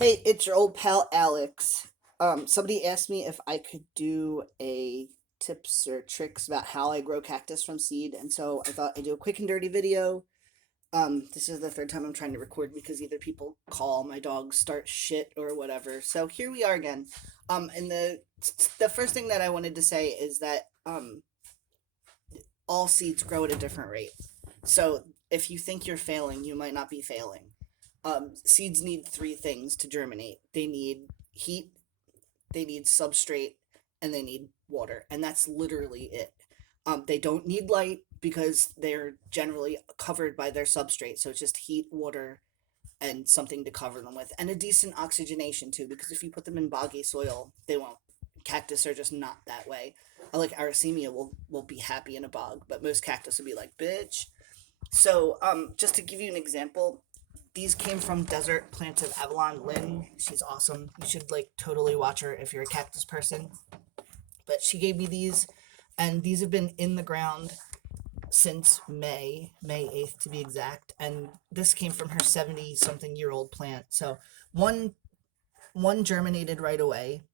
Hey, it's your old pal Alex. Somebody asked me if I could do a tips or tricks about how I grow cactus from seed, and so I thought I'd do a quick and dirty video. This is the third time I'm trying to record because either people call, my dogs start shit, or whatever. So here we are again. And the first thing that I wanted to say is that all seeds grow at a different rate. So if you think you're failing, you might not be failing. Seeds need three things to germinate. They need heat, they need substrate, and they need water, and that's literally it. They don't need light because they're generally covered by their substrate, so it's just heat, water, and something to cover them with, and a decent oxygenation too. Because if you put them in boggy soil, they won't. Cactus are just not that way. Like Aracemia will be happy in a bog, but most cactus will be like bitch. So, just to give you an example, these came from Desert Plants of Avalon Lynn. She's awesome. You should like totally watch her if you're a cactus person. But she gave me these, and these have been in the ground since May 8th to be exact. And this came from her 70 something year old plant. So one one germinated right away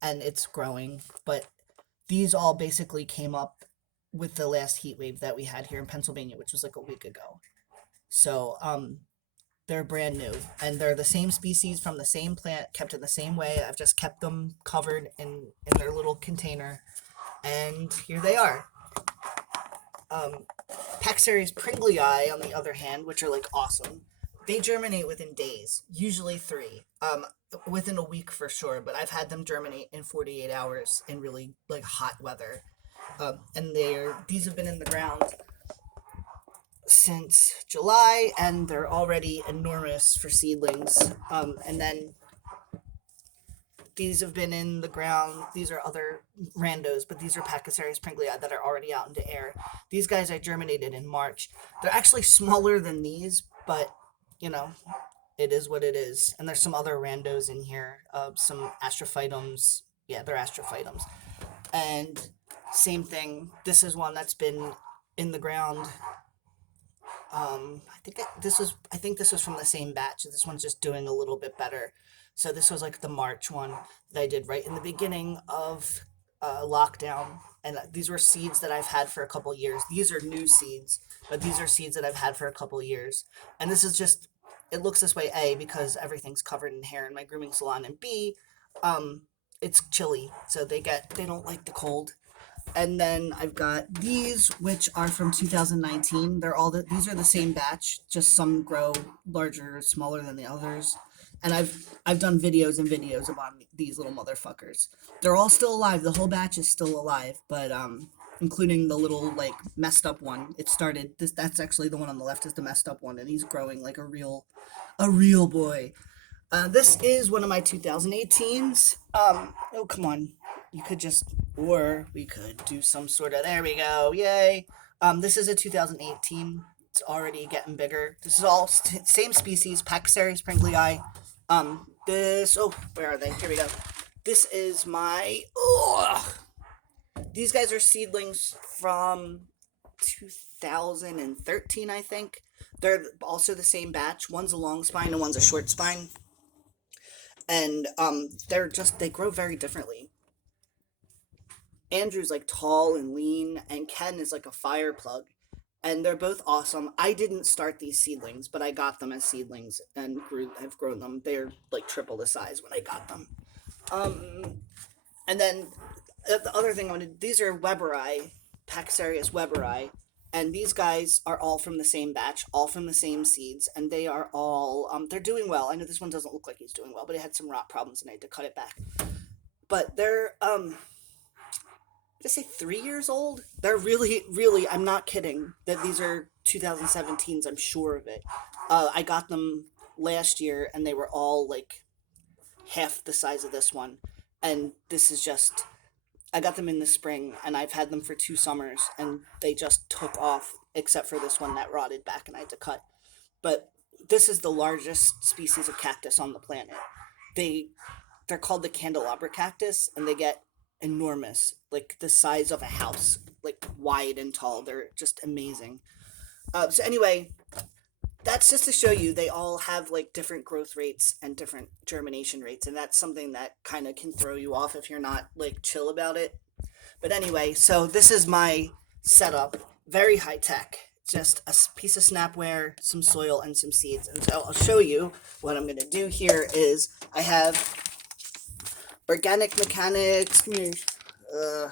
and it's growing, but these all basically came up with the last heat wave that we had here in Pennsylvania, which was like a week ago. So they're brand new and they're the same species from the same plant, kept in the same way. I've just kept them covered in their little container, and here they are. Um, Paxaries pringlei, on the other hand, which are like awesome, they germinate within days, usually three. Within a week for sure, but I've had them germinate in 48 hours in really like hot weather. And these have been in the ground since July, and they're already enormous for seedlings. And then these have been in the ground. These are other randos, but these are Pachycereus pringlei that are already out into air. These guys I germinated in March. They're actually smaller than these, but you know, it is what it is. And there's some other randos in here, some astrophytums. Yeah, they're astrophytums. And same thing. This is one that's been in the ground. I think this was from the same batch. This one's just doing a little bit better. So this was like the March one that I did right in the beginning of lockdown, and these were seeds that I've had for a couple years. These are new seeds, but these are seeds that I've had for a couple years. And this is just, it looks this way, A, because everything's covered in hair in my grooming salon, and B, um, it's chilly, so they don't like the cold. And then I've got these, which are from 2019. These are the same batch, just some grow larger, smaller than the others. And I've done videos and videos about these little motherfuckers. They're all still alive. The whole batch is still alive, but including the little like messed up one. It started this. That's actually the one on the left is the messed up one, and he's growing like a real boy. This is one of my 2018s. Oh, come on. You could just, or we could do some sort of, there we go. Yay. This is a 2018. It's already getting bigger. This is all same species, Pachycereus pringlei. Where are they? Here we go. This is these guys are seedlings from 2013, I think. They're also the same batch. One's a long spine and one's a short spine, and they grow very differently. Andrew's like tall and lean, and Ken is like a fire plug, and they're both awesome. I didn't start these seedlings, but I got them as seedlings and have grown them. They're like triple the size when I got them. And then the other thing I wanted, these are Weberi, Pachycereus Weberi, and these guys are all from the same batch, all from the same seeds, and they are all they're doing well. I know this one doesn't look like he's doing well, but it had some rot problems and I had to cut it back. But they're I say 3 years old. They're really, really. I'm not kidding. That these are 2017s. I'm sure of it. I got them last year, and they were all like half the size of this one. And this is just. I got them in the spring, and I've had them for 2 summers, and they just took off, except for this one that rotted back, and I had to cut. But this is the largest species of cactus on the planet. They they're called the candelabra cactus, and they get enormous, like the size of a house, like wide and tall. They're just amazing. So anyway, that's just to show you they all have like different growth rates and different germination rates, and that's something that kind of can throw you off if you're not like chill about it. But anyway, so this is my setup, very high tech, just a piece of snapware, some soil, and some seeds. And so I'll show you what I'm going to do here is I have organic mechanics uh,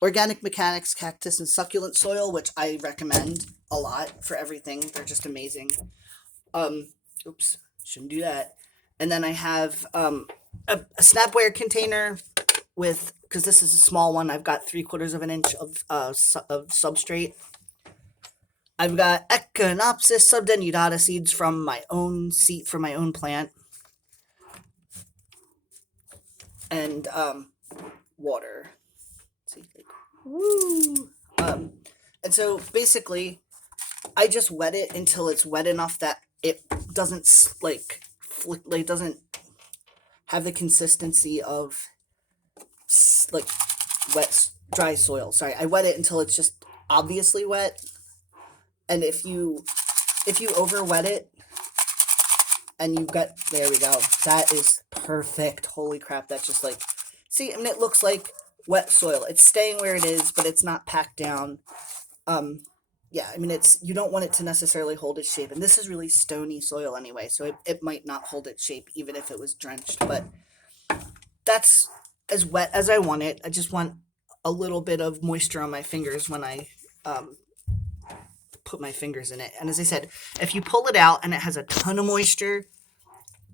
organic mechanics cactus and succulent soil, which I recommend a lot for everything. They're just amazing. um Oops, shouldn't do that. And then I have a snapware container with, because this is a small one, I've got 3/4 of an inch of substrate. I've got Echinopsis subdenudata seeds from my own seed for my own plant, and water. See, like, woo. And so basically, I just wet it until it's wet enough that it doesn't like like doesn't have the consistency of like wet dry soil. Sorry, I wet it until it's just obviously wet. And if you over wet it and you've got, there we go, that is perfect. Holy crap, that's just like, see, I mean, it looks like wet soil. It's staying where it is, but it's not packed down. Yeah, I mean, it's, you don't want it to necessarily hold its shape, and this is really stony soil anyway, so it might not hold its shape even if it was drenched. But that's as wet as I want it. I just want a little bit of moisture on my fingers when I put my fingers in it. And as I said, if you pull it out and it has a ton of moisture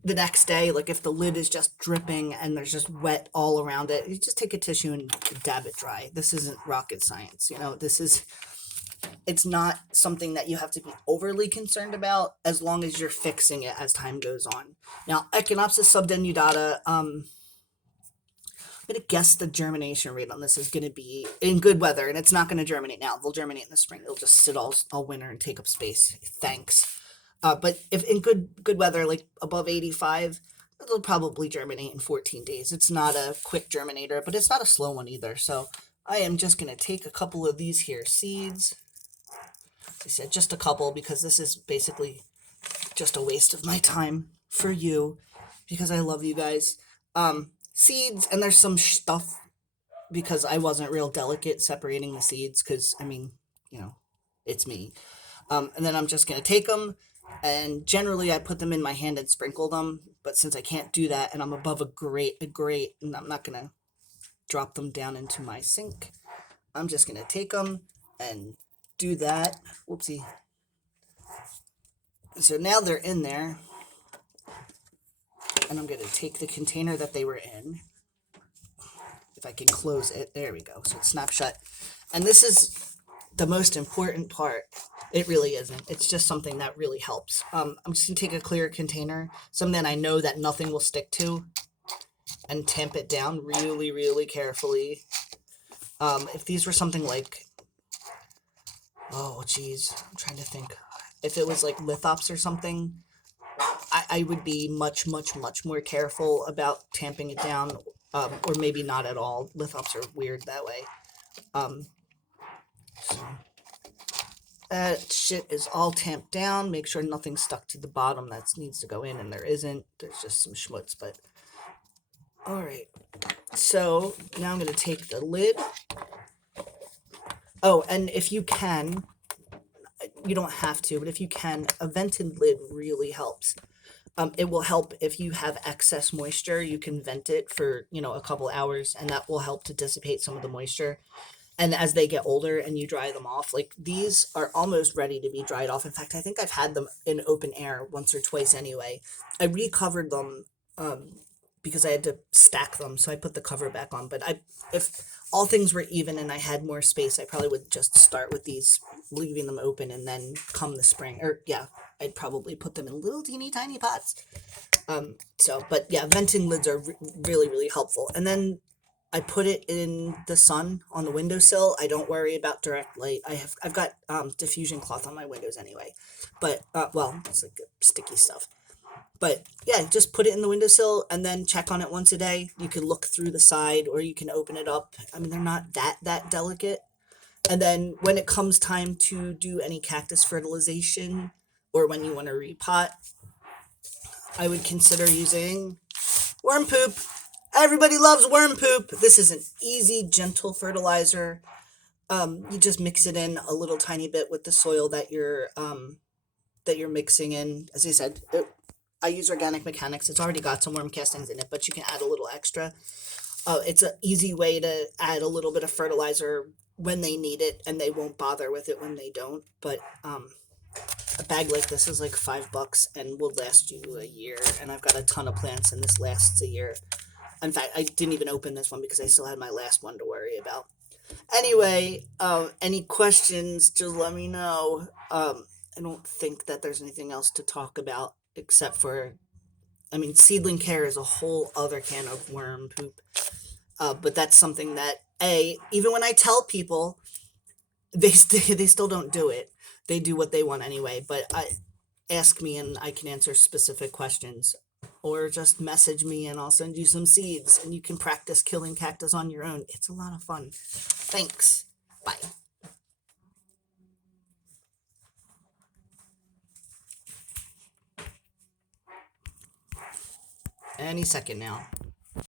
the next day, like if the lid is just dripping and there's just wet all around it, you just take a tissue and dab it dry. This isn't rocket science, you know. It's not something that you have to be overly concerned about as long as you're fixing it as time goes on. Now, Echinopsis subdenudata, I'm going to guess the germination rate on this is going to be in good weather, and it's not going to germinate now. They'll germinate in the spring. They'll just sit all winter and take up space. Thanks. But if in good weather, like above 85, it'll probably germinate in 14 days. It's not a quick germinator, but it's not a slow one either. So I am just going to take a couple of these here seeds. I said just a couple because this is basically just a waste of my time for you because I love you guys. Seeds, and there's some stuff because I wasn't real delicate separating the seeds because, I mean, you know, it's me. And then I'm just going to take them, and generally I put them in my hand and sprinkle them, but since I can't do that and I'm above a grate, and I'm not going to drop them down into my sink, I'm just going to take them and do that. Whoopsie. So now they're in there, and I'm going to take the container that they were in. If I can close it, there we go. So it's snap shut. And this is the most important part. It really isn't. It's just something that really helps. I'm just going to take a clear container, something that I know that nothing will stick to, and tamp it down really, really carefully. If these were something like, oh, geez, I'm trying to think. If it was like lithops or something, I would be much, much, much more careful about tamping it down, or maybe not at all. Lithops are weird that way. So that shit is all tamped down. Make sure nothing's stuck to the bottom that needs to go in, and there isn't. There's just some schmutz, but all right. So now I'm going to take the lid. Oh, and if you can, you don't have to, but if you can, a vented lid really helps. It will help if you have excess moisture. You can vent it for, a couple hours, and that will help to dissipate some of the moisture. And as they get older and you dry them off, like these are almost ready to be dried off. In fact, I think I've had them in open air once or twice anyway. I recovered them because I had to stack them, so I put the cover back on. But if all things were even and I had more space, I probably would just start with these, leaving them open, and then come the spring, I'd probably put them in little teeny tiny pots. But yeah, venting lids are really, really helpful. And then I put it in the sun on the windowsill. I don't worry about direct light. I've got diffusion cloth on my windows anyway, but it's like sticky stuff. But yeah, just put it in the windowsill and then check on it once a day. You can look through the side, or you can open it up. I mean, they're not that delicate. And then when it comes time to do any cactus fertilization, or when you want to repot, I would consider using worm poop. Everybody loves worm poop. This is an easy, gentle fertilizer. You just mix it in a little tiny bit with the soil that you're mixing in. As I said, I use organic mechanics. It's already got some worm castings in it, but you can add a little extra. It's an easy way to add a little bit of fertilizer when they need it, and they won't bother with it when they don't. But a bag like this is like $5 and will last you a year. And I've got a ton of plants, and this lasts a year. In fact, I didn't even open this one because I still had my last one to worry about. Anyway, any questions, just let me know. I don't think that there's anything else to talk about except for, I mean, seedling care is a whole other can of worm poop. But that's something that, even when I tell people, they still don't do it. They do what they want anyway. But ask me and I can answer specific questions. Or just message me and I'll send you some seeds and you can practice killing cactus on your own. It's a lot of fun. Thanks. Bye. Any second now.